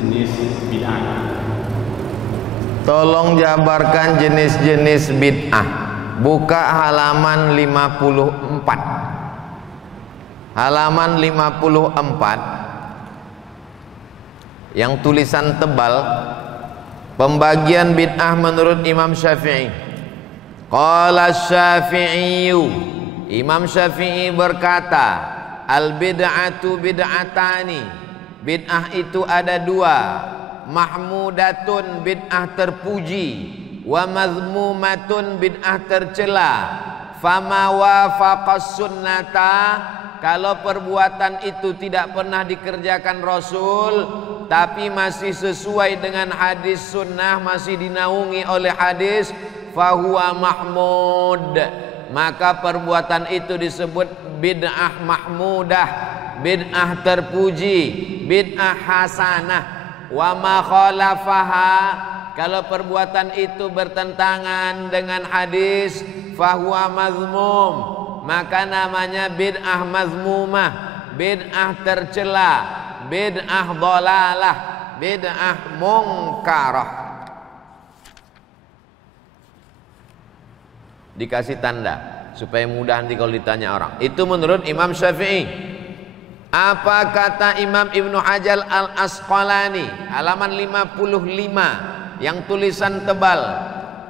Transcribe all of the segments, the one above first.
jenis-jenis bid'ah. Tolong jabarkan jenis-jenis bid'ah. Buka halaman 54. Halaman 54 yang tulisan tebal, pembagian bid'ah menurut Imam Syafi'i. Qala Syafi'i, Imam Syafi'i berkata, al bid'atu bid'atani, bid'ah itu ada dua, mahmudatun bid'ah terpuji, wa mazmumatun bid'ah tercela. Fama wafaqas sunnata, kalau perbuatan itu tidak pernah dikerjakan Rasul tapi masih sesuai dengan hadis sunnah, masih dinaungi oleh hadis, fahuwa mahmud, maka perbuatan itu disebut bid'ah mahmudah, bid'ah terpuji, bid'ah hasanah. Wa ma khalafaha, kalau perbuatan itu bertentangan dengan hadis, fahuwa mazmum, maka namanya bid'ah mazmumah, bid'ah tercela, bid'ah dhalalah, bid'ah mungkarah. Dikasih tanda supaya mudah nanti kalau ditanya orang. Itu menurut Imam Syafi'i. Apa kata Imam Ibnu Hajar Al-Asqalani, halaman 55 yang tulisan tebal.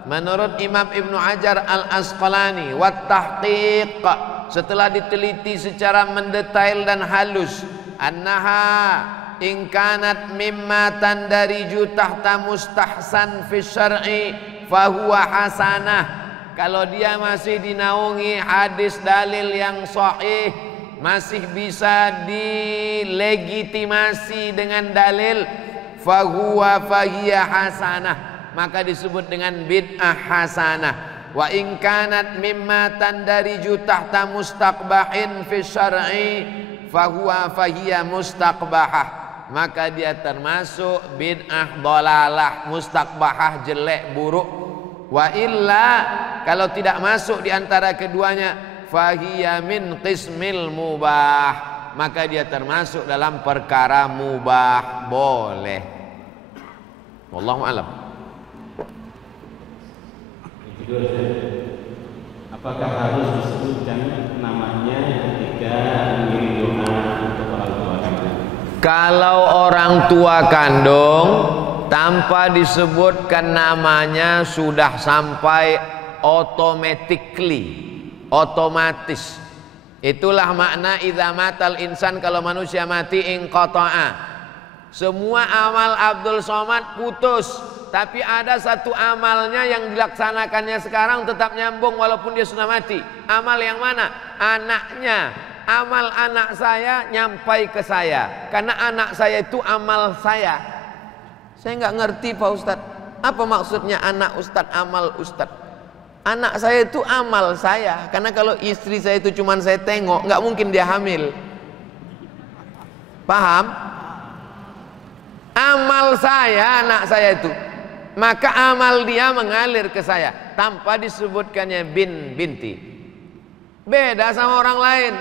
Menurut Imam Ibnu Hajar Al-Asqalani, wat tahqiq, setelah diteliti secara mendetail dan halus, annaha in kanat mimma tandariju tahta mustahsan fi syar'i fahuwa hasanah, kalau dia masih dinaungi hadis dalil yang sahih, masih bisa dilegitimasi dengan dalil, fahuwa fahiya hasanah, maka disebut dengan bid'ah hasanah. Wa in kanat mimma tandariju tahta mustaqbahin fi syar'i fahuwa fahiya mustaqbahah, maka dia termasuk bid'ah dhalalah, mustaqbahah, jelek, buruk. Wa illa, kalau tidak masuk di antara keduanya, fahiya min qismil mubah, maka dia termasuk dalam perkara mubah, boleh. Wallahu a'lam. Apakah harus disebutkan namanya ketika mengirim doa untuk orang tua kandung? Kalau orang tua kandung tanpa disebutkan namanya sudah sampai otomatis. Itulah makna idza matal insan, kalau manusia mati inqata'a. Semua amal Abdul Somad putus, tapi ada satu amalnya yang dilaksanakannya sekarang tetap nyambung walaupun dia sudah mati. Amal yang mana? Anaknya. Amal anak saya nyampai ke saya, karena anak saya itu amal saya. Saya nggak ngerti Pak Ustadz, apa maksudnya anak Ustadz, amal Ustadz? Anak saya itu amal saya, karena kalau istri saya itu cuman saya tengok, nggak mungkin dia hamil. Paham? Amal saya, anak saya itu, maka amal dia mengalir ke saya tanpa disebutkannya binti. Beda sama orang lain.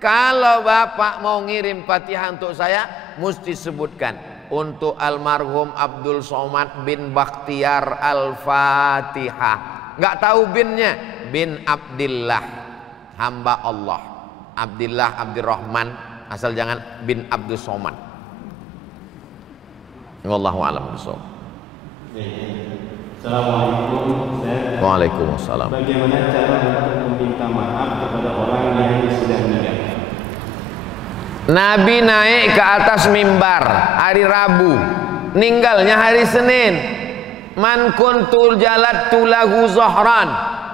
Kalau bapak mau ngirim Fatihah untuk saya, mesti sebutkan untuk almarhum Abdul Somad bin Bakhtiar Al-Fatihah. Nggak tahu binnya, bin Abdillah, hamba Allah. Abdillah, Abdurrahman, asal jangan bin Abdul Somad. Wallahu a'lam bishawab. Assalamualaikum. Waalaikumsalam. Bagaimana cara untuk meminta maaf kepada orang yang sudah meninggal? Nabi naik ke atas mimbar hari Rabu, meninggalnya hari Senin. Man kuntul jalat tulahu zahran,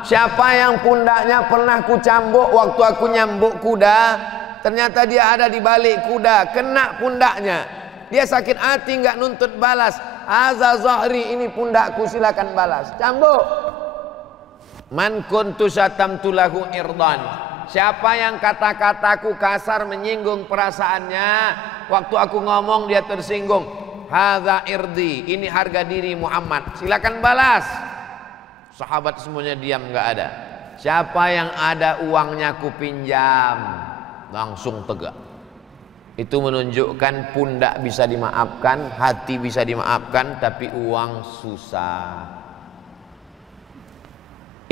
siapa yang pundaknya pernah ku cambuk waktu aku nyambuk kuda, ternyata dia ada di balik kuda, kena pundaknya. Dia sakit hati, nggak nuntut balas. Aza zahri, ini pundakku, silakan balas, cambuk. Man kuntu syatamtu lahu irdan, siapa yang kata-kataku kasar menyinggung perasaannya, waktu aku ngomong dia tersinggung, hadza irdi, ini harga diri Muhammad, silakan balas. Sahabat semuanya diam, nggak ada. Siapa yang ada uangnya ku pinjam, langsung tegak. Itu menunjukkan pundak bisa dimaafkan, hati bisa dimaafkan, tapi uang susah.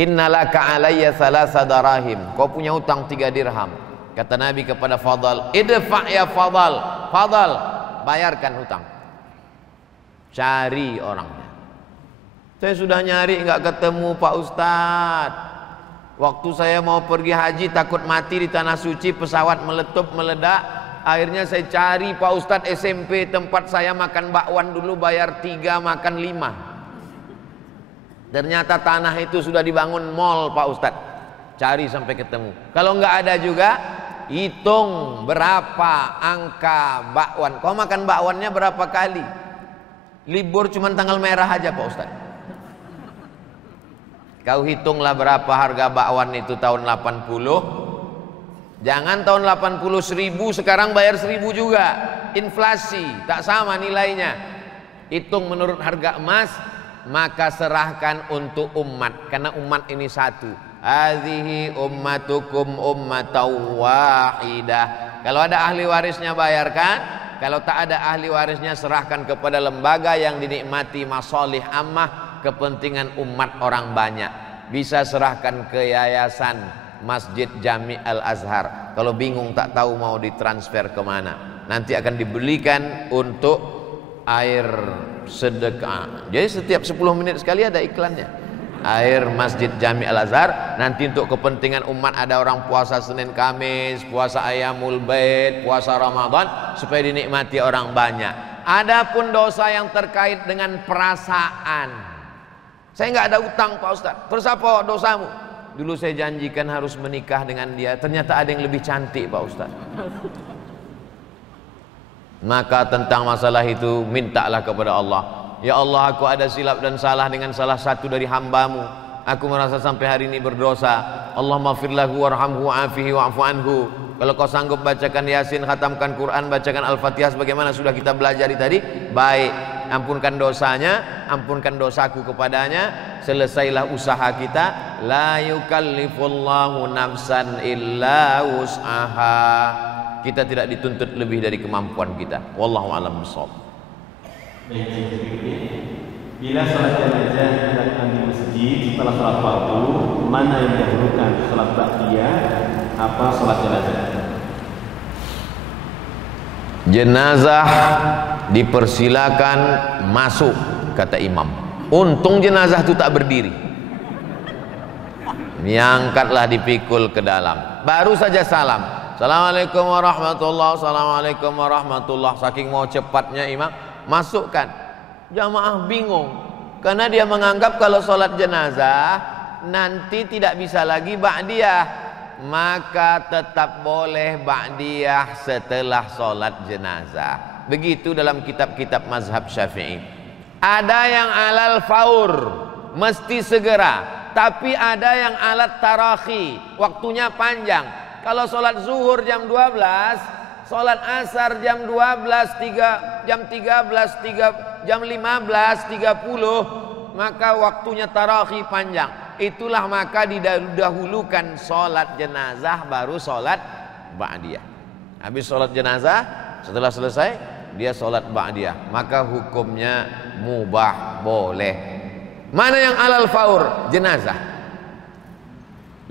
Innalaka alayya thalatha darahim. Kau punya utang 3 dirham. Kata Nabi kepada Fadal, idfa' ya Fadal. Fadal, bayarkan hutang. Cari orangnya. Saya sudah nyari nggak ketemu Pak Ustadz. Waktu saya mau pergi haji takut mati di tanah suci, pesawat meletup meledak. Akhirnya saya cari Pak Ustadz SMP tempat saya makan bakwan dulu, bayar 3 makan 5. Ternyata tanah itu sudah dibangun mall Pak Ustadz. Cari sampai ketemu. Kalau nggak ada juga, hitung berapa angka bakwan. Kau makan bakwannya berapa kali? Libur cuma tanggal merah aja Pak Ustadz. Kau hitunglah berapa harga bakwan itu tahun 80. Jangan tahun 80 1000, sekarang bayar 1000 juga. Inflasi, tak sama nilainya. Hitung menurut harga emas, maka serahkan untuk umat. Karena umat ini satu. Hadhihi ummatukum ummatan wahidah. Kalau ada ahli warisnya bayarkan. Kalau tak ada ahli warisnya serahkan kepada lembaga yang dinikmati masalih ammah, kepentingan umat orang banyak. Bisa serahkan ke yayasan Masjid Jami Al-Azhar. Kalau bingung tak tahu mau ditransfer kemana, nanti akan dibelikan untuk air sedekah. Jadi setiap 10 menit sekali ada iklannya. Air Masjid Jami Al-Azhar. Nanti untuk kepentingan umat, ada orang puasa Senin Kamis, puasa Ayyamul Bait, puasa Ramadan, supaya dinikmati orang banyak. Adapun dosa yang terkait dengan perasaan, saya nggak ada utang Pak Ustadz. Terus apa dosamu? Dulu saya janjikan harus menikah dengan dia, ternyata ada yang lebih cantik Pak Ustadz. Maka tentang masalah itu mintalah kepada Allah. Ya Allah, aku ada silap dan salah dengan salah satu dari hambamu. Aku merasa sampai hari ini berdosa. Allahumma firlahu warhamhu wa'afihi wa'fu anhu. Kalau kau sanggup bacakan Yasin, khatamkan Quran, bacakan Al-Fatihah sebagaimana sudah kita belajari tadi, baik. Ampunkan dosanya, ampunkan dosaku kepadanya. Selesailah usaha kita. La yukallifullahu nafsan illa wus'aha. Kita tidak dituntut lebih dari kemampuan kita. Wallahu a'lam bishawab. Bila sholat jenazah dilakukan di masjid setelah sholat fardu, mana yang didahulukan, sholat ba'diyah apa sholat jenazah? Jenazah dipersilakan masuk, kata imam. Untung jenazah itu tak berdiri. Diangkatlah, dipikul ke dalam. Baru saja salam. Assalamualaikum warahmatullahi wabarakatuh. Assalamualaikum warahmatullahi wabarakatuh. Saking mau cepatnya imam, masukkan. Jamaah bingung karena dia menganggap kalau sholat jenazah nanti tidak bisa lagi ba'diyah, maka tetap boleh ba'diyah setelah sholat jenazah. Begitu dalam kitab-kitab mazhab Syafi'i. Ada yang alal faur, mesti segera, tapi ada yang alat tarakhi, waktunya panjang. Kalau sholat zuhur jam 12, sholat asar jam 12, jam 13, jam 15.30, maka waktunya tarakhi panjang. Itulah maka didahulukan sholat jenazah baru sholat ba'diyah. Habis sholat jenazah, setelah selesai dia sholat ba'diyah, maka hukumnya mubah, boleh. Mana yang alal faur? Jenazah.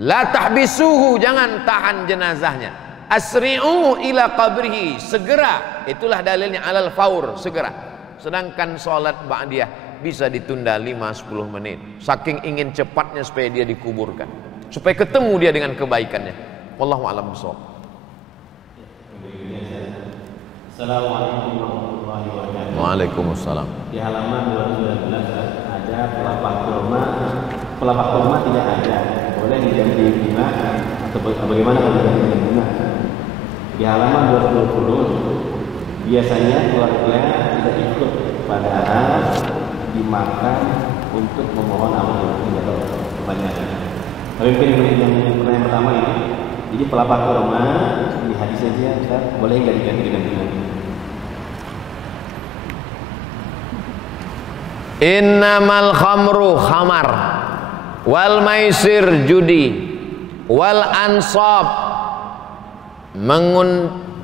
La tahbisuhu, jangan tahan jenazahnya. Asri'u ila qabrihi, segera. Itulah dalilnya alal faur, segera. Sedangkan sholat ba'diyah bisa ditunda 5-10 menit. Saking ingin cepatnya supaya dia dikuburkan, supaya ketemu dia dengan kebaikannya. Wallahu a'lam bishawab. Assalamualaikum warahmatullahi wabarakatuh. Waalaikumsalam. Di halaman 212 ada pelapak kurma tidak ada. Boleh diganti bunga atau bagaimana kalau diganti bunga? Di halaman 220 biasanya keluarga tidak ikut, padahal dimakan untuk memohon amal atau kebanyakan. Tapi mungkin yang pertanyaan pertama ini, jadi pelapak kurma di hadis saja, Ustaz, boleh nggak diganti dengan bunga? Innamal khamru khamar, wal maisir judi, wal ansab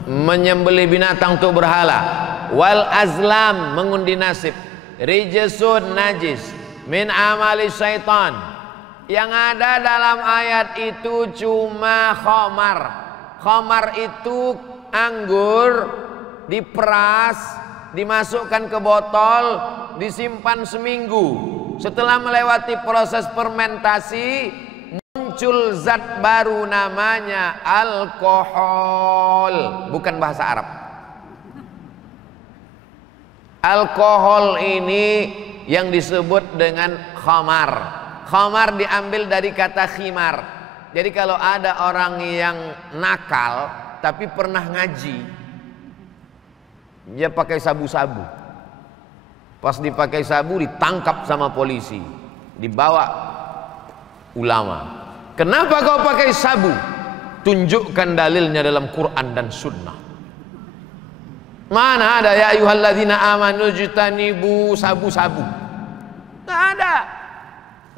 menyembelih binatang untuk berhala, wal azlam mengundi nasib, rijsun najis, min amali syaitan. Yang ada dalam ayat itu cuma khamar. Khamar itu anggur diperas, dimasukkan ke botol, disimpan seminggu. Setelah melewati proses fermentasi, muncul zat baru namanya alkohol. Bukan bahasa Arab. Alkohol ini yang disebut dengan khamar. Khamar diambil dari kata khimar. Jadi kalau ada orang yang nakal tapi pernah ngaji, dia pakai sabu-sabu. Pas dipakai sabu ditangkap sama polisi, dibawa ulama. Kenapa kau pakai sabu? Tunjukkan dalilnya dalam Quran dan Sunnah. Mana ada ya ayyuhalladzina amanu jtanibu sabu-sabu? Nggak ada.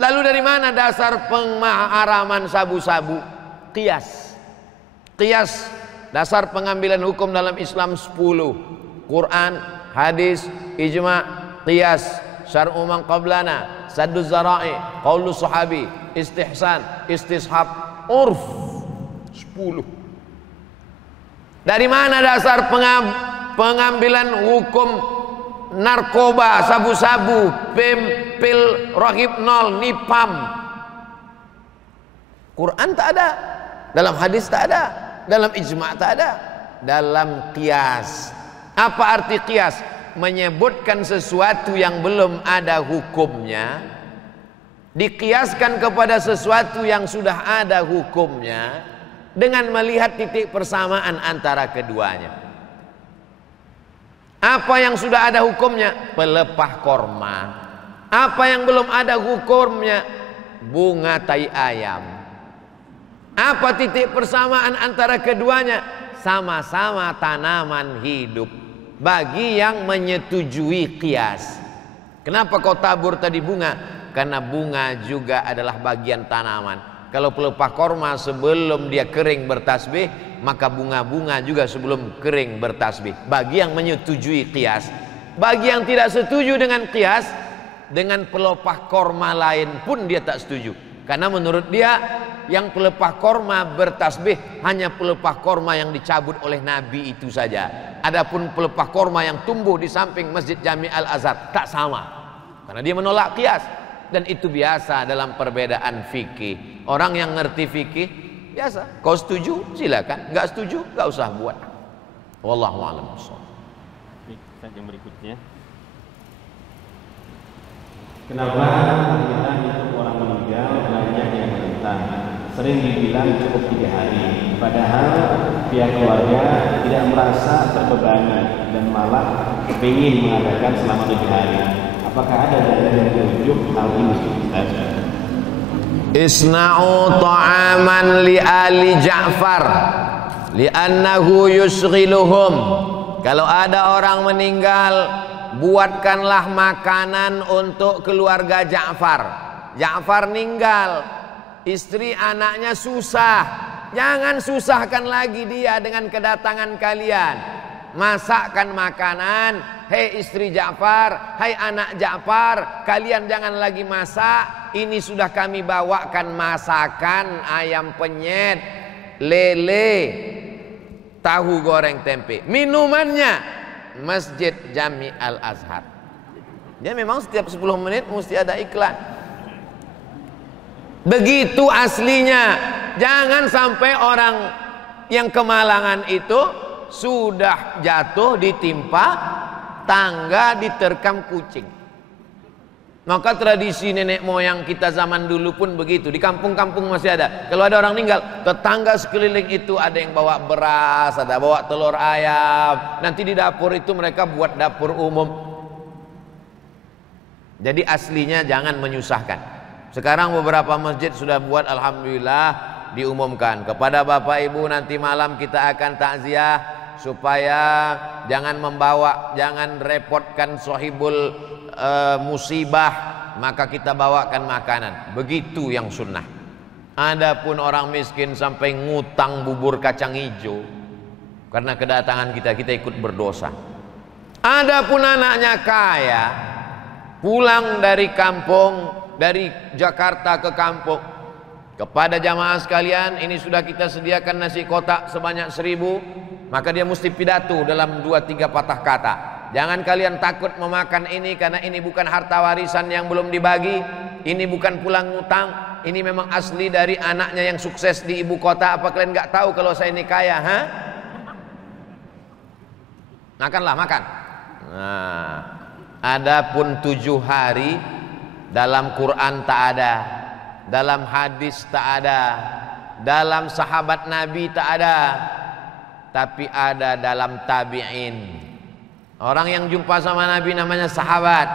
Lalu dari mana dasar pengharaman sabu-sabu? Qiyas. Qiyas, dasar pengambilan hukum dalam Islam 10. Quran, hadis, ijma', qiyas, syar'u man qablana, sadduz zara'i, qaulus sahabi, istihsan, istishab, urf. 10. Dari mana dasar pengambilan hukum narkoba, sabu-sabu, pil rohipnol, nipam? Quran tak ada, dalam hadis tak ada, dalam ijma' tak ada, dalam qiyas. Apa arti qiyas? Menyebutkan sesuatu yang belum ada hukumnya, dikiaskan kepada sesuatu yang sudah ada hukumnya, dengan melihat titik persamaan antara keduanya. Apa yang sudah ada hukumnya? Pelepah korma. Apa yang belum ada hukumnya? Bunga tai ayam. Apa titik persamaan antara keduanya? Sama-sama tanaman hidup. Bagi yang menyetujui qiyas. Kenapa kau tabur tadi bunga? Karena bunga juga adalah bagian tanaman. Kalau pelepah korma sebelum dia kering bertasbih, maka bunga-bunga juga sebelum kering bertasbih. Bagi yang menyetujui qiyas. Bagi yang tidak setuju dengan qiyas, dengan pelepah korma lain pun dia tak setuju. Karena menurut dia yang pelepah korma bertasbih hanya pelepah korma yang dicabut oleh Nabi itu saja. Adapun pelepah korma yang tumbuh di samping Masjid Jami' Al-Azhar tak sama. Karena dia menolak qiyas. Dan itu biasa dalam perbedaan fikih. Orang yang ngerti fikih biasa. Kau setuju silakan, nggak setuju nggak usah buat. Wallahu a'lam bishawab. Yang berikutnya, kenapa tahlilan untuk orang meninggal banyak yang menentang? Sering dibilang cukup 3 hari, padahal pihak keluarga tidak merasa terbebani dan malah ingin mengadakan selama 7 hari. Apakah ada dalil yang merujuk hal ini? Isna'u ta'aman li ali Ja'far li'annahu yusghiluhum. Kalau ada orang meninggal, buatkanlah makanan untuk keluarga Ja'far. Ja'far meninggal, istri anaknya susah. Jangan susahkan lagi dia dengan kedatangan kalian. Masakkan makanan. Hei istri Ja'far, hai anak Ja'far, kalian jangan lagi masak. Ini sudah kami bawakan masakan ayam penyet, lele, tahu goreng tempe. Minumannya Masjid Jami' Al-Azhar. Dia memang setiap 10 menit mesti ada iklan. Begitu aslinya. Jangan sampai orang yang kemalangan itu sudah jatuh ditimpa tangga, diterkam kucing. Maka tradisi nenek moyang kita zaman dulu pun begitu. Di kampung-kampung masih ada. Kalau ada orang meninggal, tetangga sekeliling itu ada yang bawa beras, ada bawa telur ayam. Nanti di dapur itu mereka buat dapur umum. Jadi aslinya jangan menyusahkan. Sekarang beberapa masjid sudah buat, alhamdulillah, diumumkan kepada bapak ibu nanti malam kita akan takziah, supaya jangan membawa, jangan repotkan sohibul musibah, maka kita bawakan makanan. Begitu yang sunnah. Adapun orang miskin sampai ngutang bubur kacang hijau, Karena kedatangan kita ikut berdosa. Adapun anaknya kaya, pulang dari kampung, dari Jakarta ke kampung. Kepada jamaah sekalian, ini sudah kita sediakan nasi kotak sebanyak 1000, maka dia mesti pidato dalam 2-3 patah kata. Jangan kalian takut memakan ini, karena ini bukan harta warisan yang belum dibagi, ini bukan pulang ngutang, ini memang asli dari anaknya yang sukses di ibu kota. Apa kalian nggak tahu kalau saya ini kaya? Makanlah, makan. Nah, adapun 7 hari dalam Quran tak ada, dalam hadis tak ada, dalam sahabat Nabi tak ada, tapi ada dalam tabi'in. Orang yang jumpa sama Nabi namanya sahabat,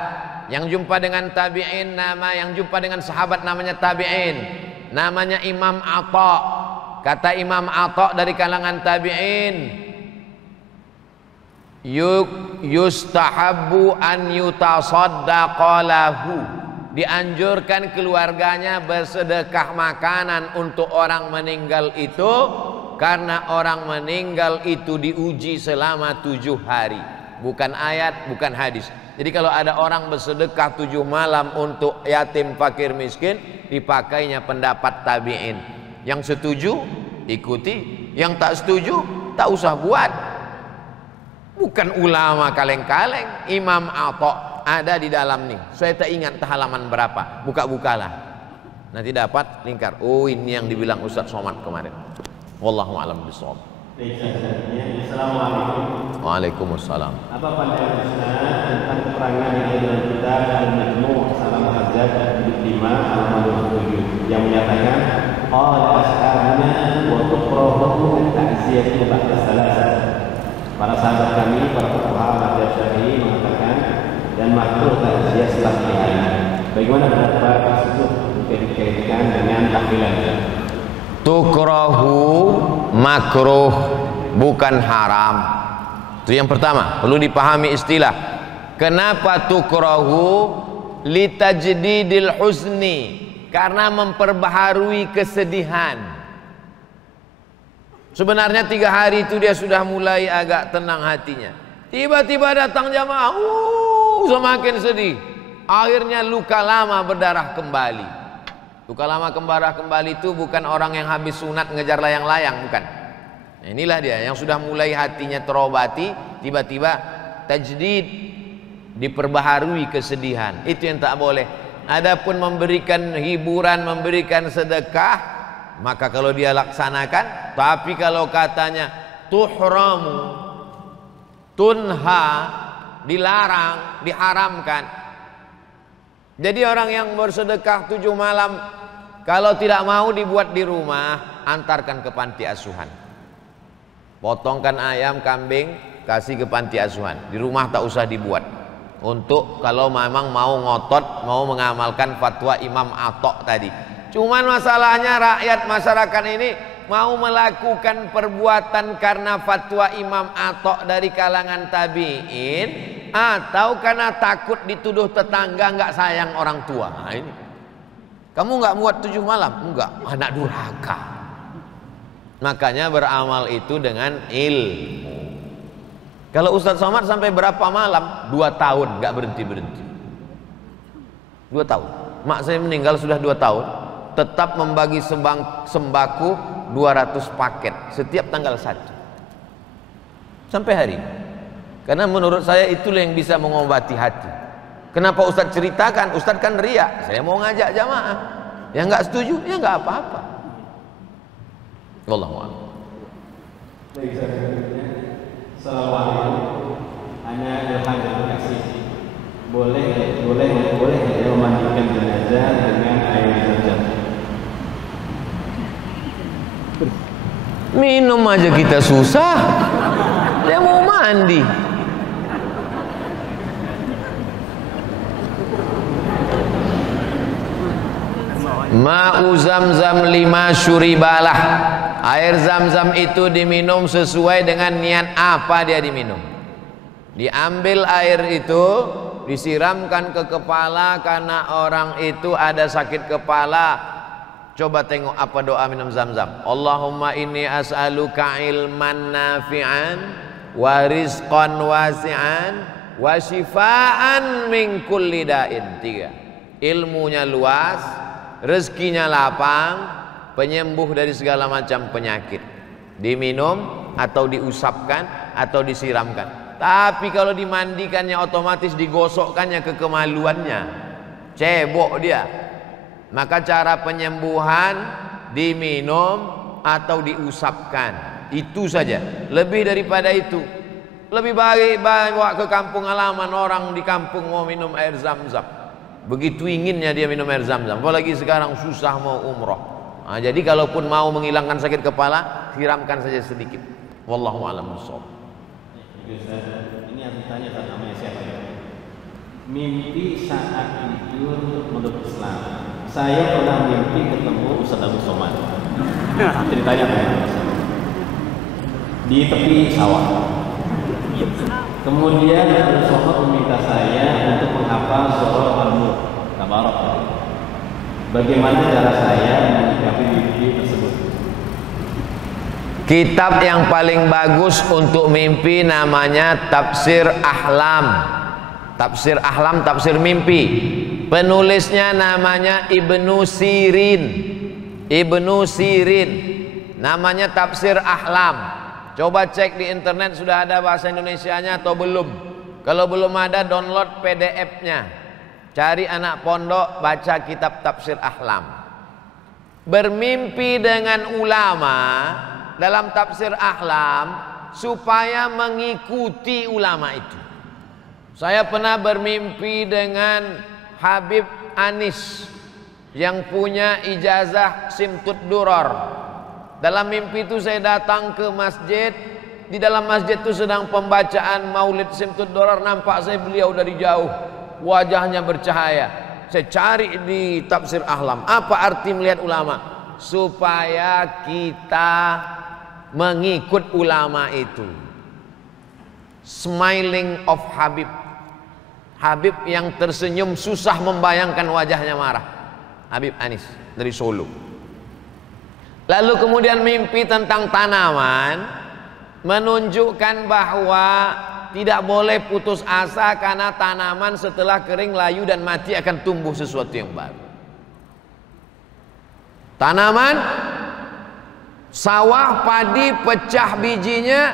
yang jumpa dengan tabi'in yang jumpa dengan sahabat namanya tabi'in, namanya Imam Atha. Kata Imam Atha dari kalangan tabi'in, yustahabbu an yutasaddaqa lahu, dianjurkan keluarganya bersedekah makanan untuk orang meninggal itu, karena orang meninggal itu diuji selama 7 hari. Bukan ayat, bukan hadis. Jadi kalau ada orang bersedekah 7 malam untuk yatim, fakir, miskin, dipakainya pendapat tabi'in. Yang setuju ikuti, yang tak setuju tak usah buat. Bukan ulama kaleng-kaleng. Imam Atha ada di dalam nih. Saya tak ingat halaman berapa. Buka-bukalah. Nanti dapat lingkar. Oh, ini yang dibilang Ustaz Somad kemarin. Wallahu a'lam bishawab. Assalamualaikum. Waalaikumsalam. Apa pandangan Ustaz tentang keterangan yang ada dalam kitab Al-Majmu' Salam Hazard jilid 5 halaman 27 yang menyatakan qala ashabuna wa tuqrahu at-ta'ziyatu ba'da salasah. Para sahabat kami, para fuqaha mazhab Syafi'i mengatakan dan makruh takziah setelah 3 hari. Bagaimana pendapat tersebut dikaitkan dengan tahlilan? Tukrahu makruh, bukan haram. Itu yang pertama, perlu dipahami istilah. Kenapa tukrahu? Litajdidil huzni, karena memperbaharui kesedihan. Sebenarnya 3 hari itu dia sudah mulai agak tenang hatinya. Tiba-tiba datang jamaah, semakin sedih. Akhirnya luka lama berdarah kembali. Luka lama berdarah kembali itu bukan orang yang habis sunat ngejar layang-layang, bukan. Nah, inilah dia yang sudah mulai hatinya terobati, tiba-tiba tajdid, diperbaharui kesedihan. Itu yang tak boleh. Adapun memberikan hiburan, memberikan sedekah, maka kalau dia laksanakan. Tapi kalau katanya tuhramu, tunha, dilarang, diharamkan. Jadi orang yang bersedekah 7 malam, kalau tidak mau dibuat di rumah, antarkan ke panti asuhan. Potongkan ayam, kambing, kasih ke panti asuhan. Di rumah tak usah dibuat. Untuk kalau memang mau ngotot, mau mengamalkan fatwa Imam Atha tadi. Cuman masalahnya rakyat masyarakat ini mau melakukan perbuatan karena fatwa Imam Atha dari kalangan tabi'in, atau karena takut dituduh tetangga nggak sayang orang tua. Nah, ini kamu nggak muat 7 malam? Enggak, anak durhaka. Makanya beramal itu dengan ilmu. Kalau Ustadz Somad sampai berapa malam? 2 tahun nggak berhenti-berhenti. 2 tahun. Mak saya meninggal sudah 2 tahun. Tetap membagi sembako 200 paket setiap tanggal 1 sampai hari. Karena menurut saya itulah yang bisa mengobati hati. Kenapa Ustadz ceritakan? Ustadz kan riak. Saya mau ngajak jamaah. Yang nggak setuju ya nggak apa-apa. Wallahu a'lam. Assalamualaikum. Hanya Ilham dan kasih. Boleh memandikan jenazah dengan air zam-zam. Minum aja kita susah. Dia mau mandi. Ma'u zam-zam 5 syuribalah. Air zam-zam itu diminum sesuai dengan niat apa dia diminum. Diambil air itu, disiramkan ke kepala karena orang itu ada sakit kepala. Coba tengok apa doa minum Zam-Zam. Allahumma inni as'aluka ilman nafi'an wa rizqan wasi'an wa shifaan min kulli da'in. 3. Ilmunya luas, rezekinya lapang, penyembuh dari segala macam penyakit. Diminum atau diusapkan atau disiramkan. Tapi kalau dimandikannya otomatis digosokkannya ke kemaluannya. Cebok dia. Maka cara penyembuhan diminum atau diusapkan. Itu saja. Lebih daripada itu, lebih baik bawa ke kampung halaman orang di kampung mau minum air Zam-Zam. Begitu inginnya dia minum air Zam-Zam. Apalagi sekarang susah mau umroh. Nah, jadi kalaupun mau menghilangkan sakit kepala, siramkan saja sedikit. Wallahu a'lam bishawab. Ini yang ditanya tentang namanya siapa ya? Mimpi saat tidur menurut Islam. Saya pernah mimpi ketemu Ustaz Abu Somad. Ceritanya apa? Di tepi sawah. Kemudian Abu Somad meminta saya untuk menghafal surah Al-Mulk. Tabarak. Bagaimana cara saya menyikapi mimpi tersebut? Kitab yang paling bagus untuk mimpi namanya Tafsir Ahlam. Tafsir Ahlam, tafsir mimpi. Penulisnya namanya Ibnu Sirin. Ibnu Sirin. Namanya Tafsir Ahlam. Coba cek di internet sudah ada bahasa Indonesianya atau belum. Kalau belum ada, download PDF-nya. Cari anak pondok, baca kitab Tafsir Ahlam. Bermimpi dengan ulama dalam Tafsir Ahlam supaya mengikuti ulama itu. Saya pernah bermimpi dengan Habib Anis yang punya ijazah Simtud Duror. Dalam mimpi itu saya datang ke masjid. Di dalam masjid itu sedang pembacaan Maulid Simtud Duror. Nampak saya beliau dari jauh, wajahnya bercahaya. Saya cari di Tafsir Ahlam, apa arti melihat ulama? Supaya kita mengikut ulama itu. Smiling of Habib. Habib yang tersenyum, susah membayangkan wajahnya marah. Habib Anis dari Solo. Lalu kemudian mimpi tentang tanaman, menunjukkan bahwa tidak boleh putus asa karena tanaman setelah kering, layu dan mati akan tumbuh sesuatu yang baru. Tanaman, sawah, padi, pecah bijinya,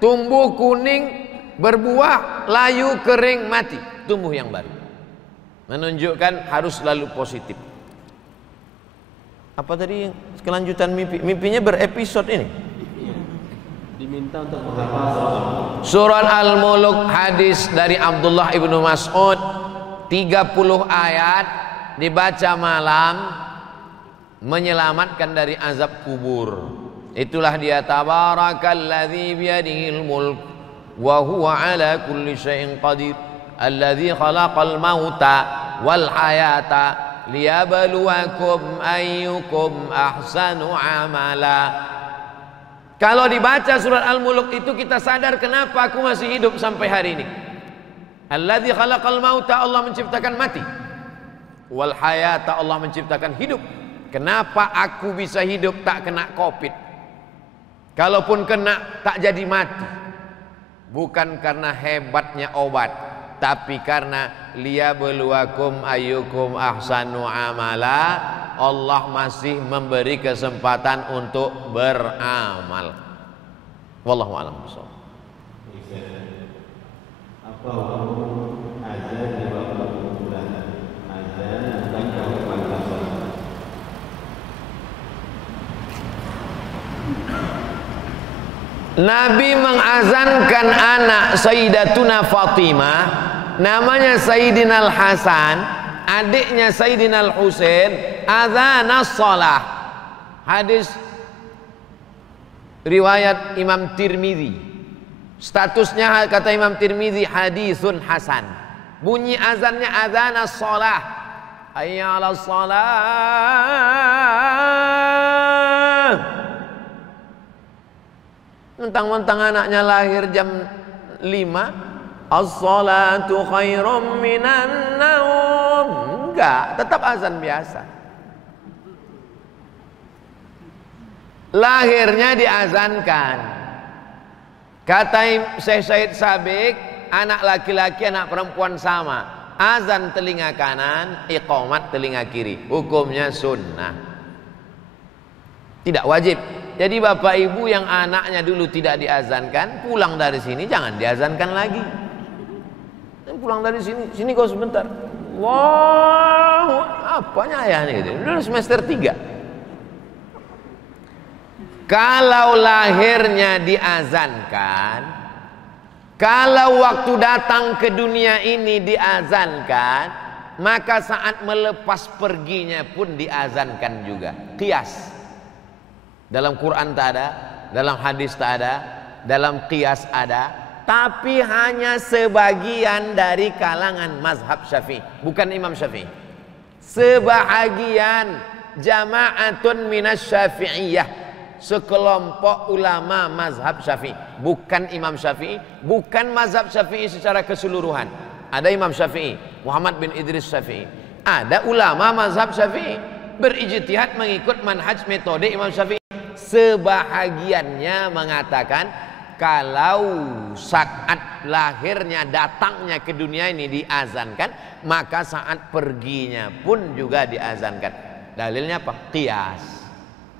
tumbuh kuning, berbuah, layu, kering, mati, tumbuh yang baru. Menunjukkan harus selalu positif. Apa tadi kelanjutan mimpi? Mimpinya berepisode ini. Diminta untuk menghafal Surat Al-Mulk, hadis dari Abdullah ibnu Mas'ud, 30 ayat dibaca malam menyelamatkan dari azab kubur. Itulah dia, tabarakalladzi biyadihil mulk wa huwa ala kulli syai'in qadir alladzi khalaqal mauta wal hayata liyabluwakum ayyukum ahsanu amala. Kalau dibaca surat Al-Mulk itu kita sadar kenapa aku masih hidup sampai hari ini. Alladzi khalaqal mauta, Allah menciptakan mati. Wal hayata, Allah menciptakan hidup. Kenapa aku bisa hidup tak kena Covid? Kalaupun kena tak jadi mati. Bukan karena hebatnya obat, tapi karena liyabluwakum ayyukum ahsanu amala. Allah masih memberi kesempatan untuk beramal. Wallahu a'lam bishawab. Apa hukum azan di waktu bulan? Azan dan kualitas sholat. Nabi mengazankan anak Sayyidatuna Fatimah, namanya Sayyidina Al-Hasan, adiknya Sayyidina Al-Husain, adzanas shalah. Hadis riwayat Imam Tirmidzi. Statusnya kata Imam Tirmidzi hadisun hasan. Bunyi azannya adzanas shalah. Hayya 'alas shalah. Mentang-mentang anaknya lahir jam 5, as-salatu khairum minan naum. Enggak, tetap azan biasa. lahirnya diazankan. Kata Syekh Said Sabiq, anak laki-laki anak perempuan sama, azan telinga kanan, iqamat telinga kiri, hukumnya sunnah, tidak wajib. Jadi bapak ibu yang anaknya dulu tidak diazankan, pulang dari sini jangan diazankan lagi. Pulang dari sini kau sebentar. Wow, apanya ayahnya gitu? Dulu semester 3. Kalau lahirnya diazankan, kalau waktu datang ke dunia ini diazankan, maka saat melepas perginya pun diazankan juga. Qiyas. Dalam Quran tak ada, dalam hadis tak ada, dalam qiyas ada, tapi hanya sebagian dari kalangan mazhab Syafi'i, bukan Imam Syafi'i. Sebahagian jama'atun minas Syafi'iyah, sekelompok ulama mazhab Syafi'i, bukan Imam Syafi'i, bukan mazhab Syafi'i secara keseluruhan. Ada Imam Syafi'i, Muhammad bin Idris Syafi'i. Ada ulama mazhab Syafi'i berijtihad mengikut manhaj metode Imam Syafi'i. Sebahagiannya mengatakan kalau saat lahirnya datangnya ke dunia ini diazankan, maka saat perginya pun juga diazankan. Dalilnya apa? Qiyas.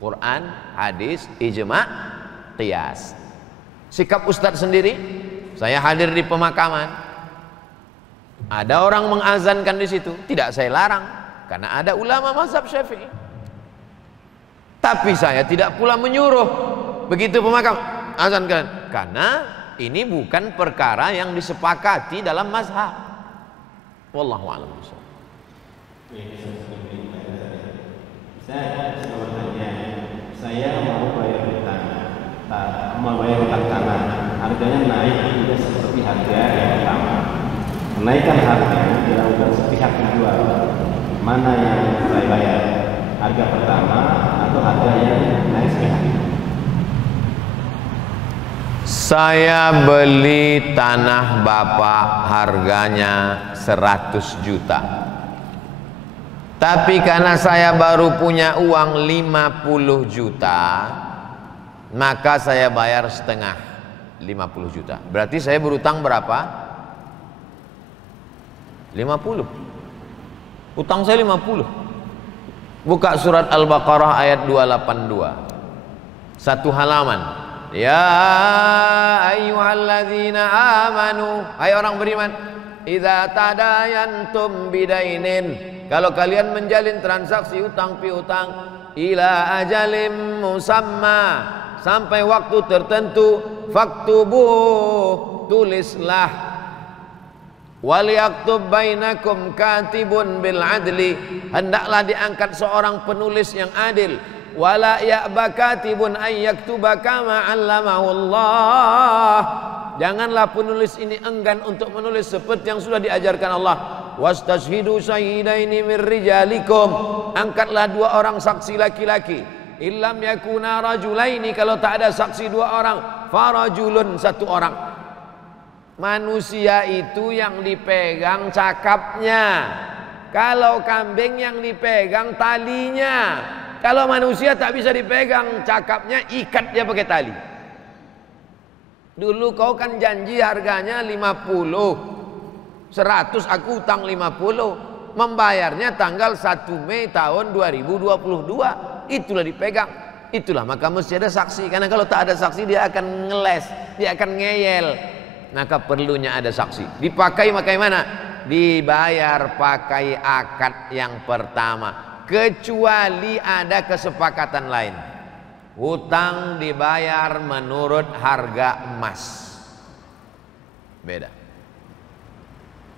Quran, hadis, ijma', qiyas. Sikap Ustadz sendiri, saya hadir di pemakaman, ada orang mengazankan di situ, tidak saya larang karena ada ulama mazhab Syafi'i. Tapi saya tidak pula menyuruh begitu pemakam azankan, karena ini bukan perkara yang disepakati dalam mazhab. Wallahu a'lam bishawab. Saya mau bayar hutang tanah, harganya naik tidak seperti harga yang pertama. Kenaikan harga dilakukan sepihak menjual. Mana yang saya bayar? Harga pertama atau harga yang naik sepihak? Saya beli tanah bapak harganya 100 juta. Tapi karena saya baru punya uang 50 juta, maka saya bayar setengah 50 juta. Berarti saya berutang berapa? 50. Utang saya 50. Buka surat Al-Baqarah ayat 282. Satu halaman. Ya ayyuhalladzina amanu, hai orang beriman, idza tadayantum bidainin, kalau kalian menjalin transaksi utang piutang, ila ajalim musamma, sampai waktu tertentu, faktubuh, tulislah. Waliyaktub bainakum katibun bil adli, hendaklah diangkat seorang penulis yang adil. Wala ya'ba katibun ay yaktuba kama 'allamahu Allah, janganlah penulis ini enggan untuk menulis seperti yang sudah diajarkan Allah. Wastashhidu syahidaini min rijalikum, angkatlah 2 orang saksi laki-laki. Illam yakuna rajulaini, kalau tak ada saksi 2 orang, farajulun, 1 orang. Manusia itu yang dipegang cakapnya, kalau kambing yang dipegang talinya. Kalau manusia tak bisa dipegang cakapnya, ikat dia pakai tali. Dulu kau kan janji harganya 50, 100 aku utang 50, membayarnya tanggal 1 Mei tahun 2022, itulah dipegang. Itulah maka mesti ada saksi, karena kalau tak ada saksi dia akan ngeles, dia akan ngeyel. Maka perlunya ada saksi. Dipakai mana? Dibayar pakai akad yang pertama, kecuali ada kesepakatan lain. Hutang dibayar menurut harga emas, beda.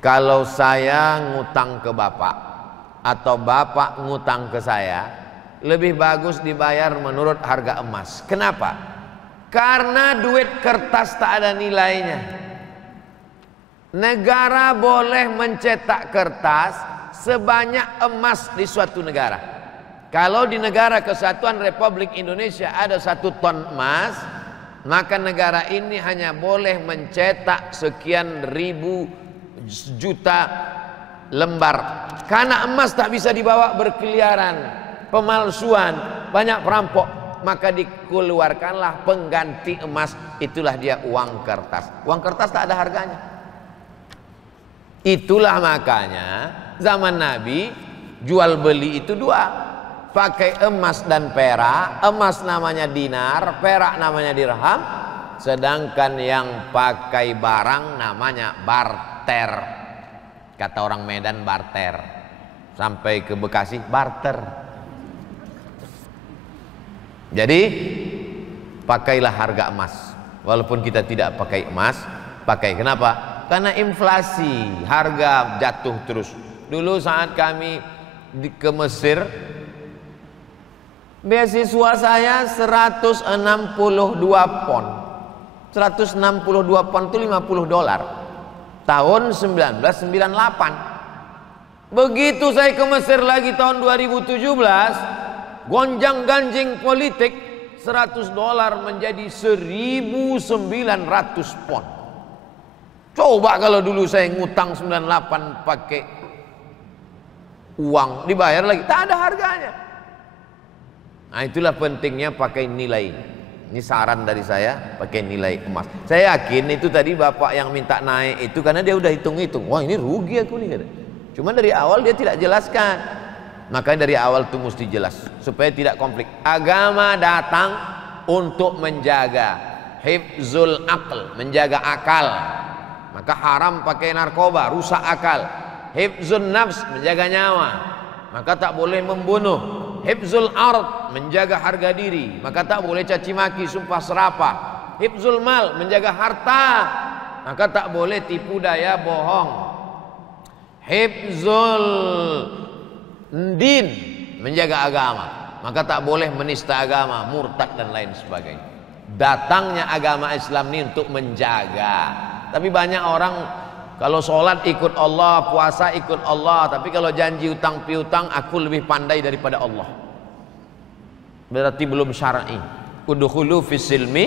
Kalau saya ngutang ke bapak atau bapak ngutang ke saya, lebih bagus dibayar menurut harga emas. Kenapa? Karena duit kertas tak ada nilainya. Negara boleh mencetak kertas sebanyak emas di suatu negara. Kalau di negara Kesatuan Republik Indonesia ada 1 ton emas, maka negara ini hanya boleh mencetak sekian ribu juta lembar. Karena emas tak bisa dibawa berkeliaran, pemalsuan, banyak perampok. maka dikeluarkanlah pengganti emas, itulah dia uang kertas. Uang kertas tak ada harganya. Itulah makanya zaman Nabi jual beli itu dua, pakai emas dan perak. Emas namanya dinar, perak namanya dirham, sedangkan yang pakai barang namanya barter. Kata orang Medan barter, sampai ke Bekasi barter. Jadi pakailah harga emas, walaupun kita tidak pakai emas, pakai. Kenapa? Karena inflasi, harga jatuh terus. Dulu saat kami ke Mesir, beasiswa saya 162 pon. 162 pon itu $50. Tahun 1998. Begitu saya ke Mesir lagi tahun 2017, gonjang ganjing politik, $100 menjadi 1.900 pon. Coba kalau dulu saya ngutang 98 pakai uang, dibayar lagi, tak ada harganya. Nah, itulah pentingnya pakai nilai. Ini saran dari saya, pakai nilai emas. Saya yakin itu tadi bapak yang minta naik itu karena dia udah hitung-hitung. Wah, ini rugi aku nih, kata. Cuma dari awal dia tidak jelaskan. Makanya dari awal itu mesti jelas supaya tidak konflik. Agama datang untuk menjaga hifzul aql, menjaga akal. Maka haram pakai narkoba, rusak akal. Hifzun nafs, menjaga nyawa, maka tak boleh membunuh. Hifzul ard, menjaga harga diri, maka tak boleh caci maki, sumpah serapah. Hifzul mal, menjaga harta, maka tak boleh tipu daya, bohong. Hifzul din, menjaga agama, maka tak boleh menista agama, murtad dan lain sebagainya. Datangnya agama Islam ini untuk menjaga. Tapi banyak orang kalau sholat ikut Allah, puasa ikut Allah, tapi kalau janji utang piutang, aku lebih pandai daripada Allah. Berarti belum syar'i. Udkhulu fis silmi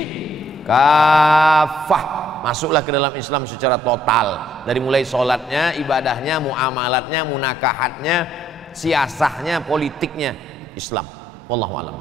kafah. Masuklah ke dalam Islam secara total. Dari mulai sholatnya, ibadahnya, muamalatnya, munakahatnya, siasahnya, politiknya, Islam. Wallahu a'lam.